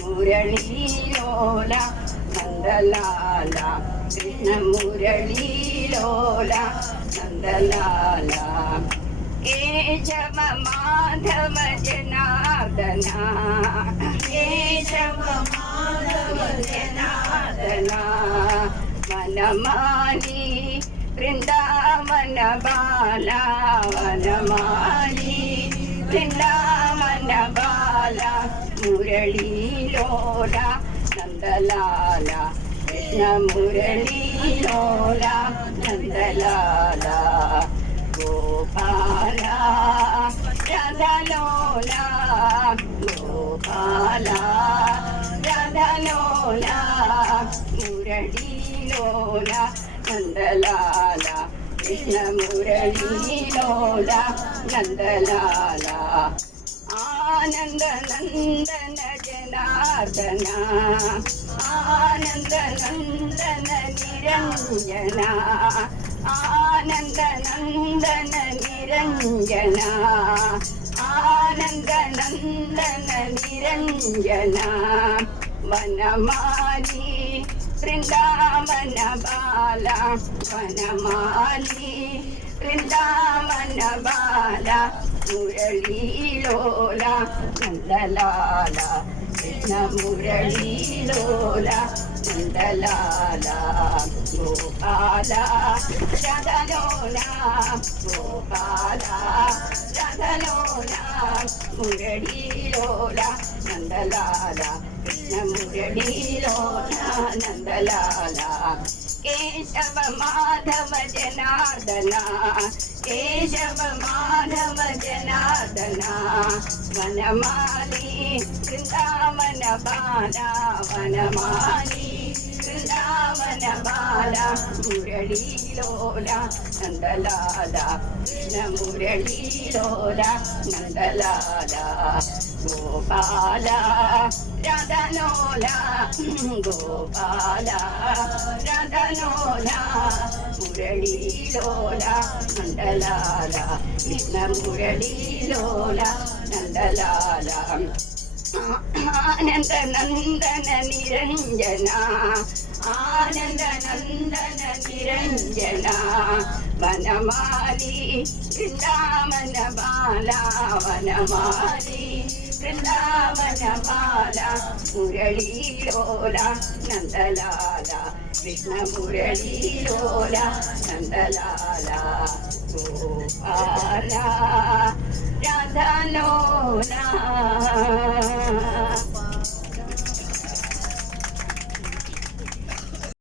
മുരളീലോല Nandalala Krishna മുരളീലോല Nandalala Keshava Madhava Janardana Keshava Madhava Janardana Vanamali Vrindavana Bala Vanamali Vrindavana Bala മുരളീലോല Nandalala Krishna മുരളീലോല Nandalala Gopala രാധലോല Gopala രാധലോല മുരളീലോല Nandalala Krishna മുരളീലോല Nandalala Ananda Nandana Janardana Ananda Nandana Niranjana Ananda Nandana Niranjana Ananda Nandana Niranjana Vanamali Vrindavana Bala Vanamali Vrindavana Bala മുരളീലോല Nandalala Krishna മുരളീലോല Nandalala Gopala രാധലോല Gopala രാധലോല മുരളീലോല Nandalala Krishna മുരളീലോല Nandalala Keshava Madhava Janardana Keshava Madhava Janardana Vanamali Vrindavana Bala Vanamali Vrindavana Bala മുരളീലോല Nandalala Krishna മുരളീലോല Nandalala Gopala രാധലോല Gopala രാധലോല മുരളീലോല Nandalala Krishna മുരളീലോല Nandalala Ananda Nandana Niranjana Ananda Nandana Niranjana Vanamali Vrindavana Bala Vanamali Vrindavana Bala മുരളീലോല Nandalala Krishna മുരളീലോല Nandalala Gopala രാധലോല